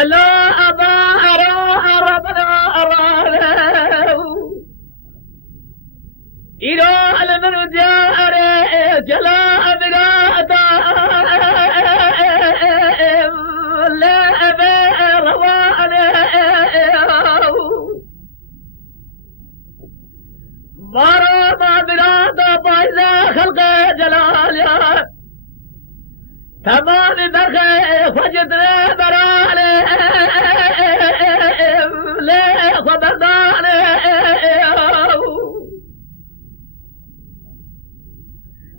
الا ابا ارا ربنا ارا ایرو المن دیار جلا بلادا لا ابا روانا بارا ما بلادا بايزا خلق جلاليا تمام برخي فجدنا برالي لا خبرداني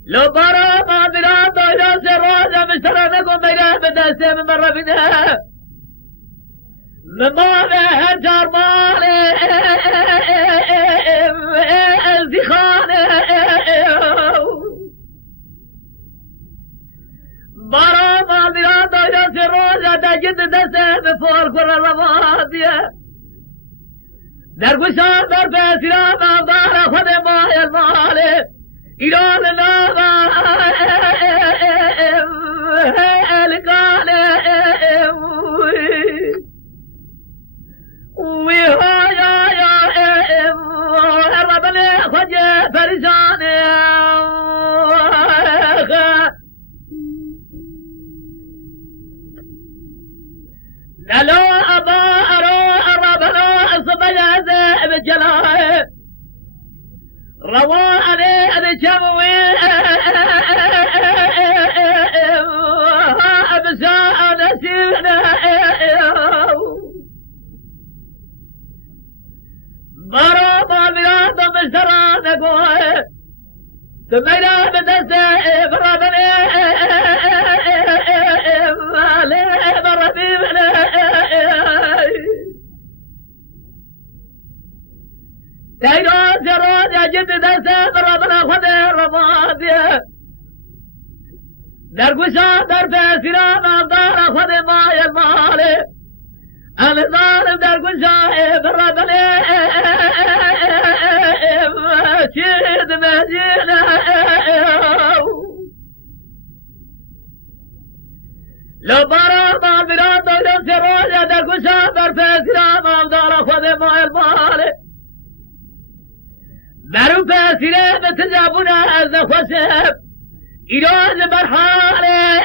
لو برا ما بلاد يا سراجا مشترنكم بلا بدسي من مرة بنا مما به جرمالي الزخاني برا ما بلاد يا سراجا تجد دسي بفور كل الرمادية درگوشان در بسیران افدار خود ماه الماله ایران ناغا الکال وی ها یا ربن خود پریشان نلو ابا ارو ربنا صبح بجلال رواني الجموي أبزاء نسينا برا بلاد مشتران قوي تمينا بدسة برابني ليه برابيبنا تيران جران يا جد دسة برابنا خده رمادية درگوشان در بسیران افدار خود مای الماله الظالم درگوشان برابنه شید مهجینه لو برا ما بران دولم سراجا درگوشان در بسیران افدار خود مای الماله برو بسیره به تجابونه از نخوشم ایراز برحاله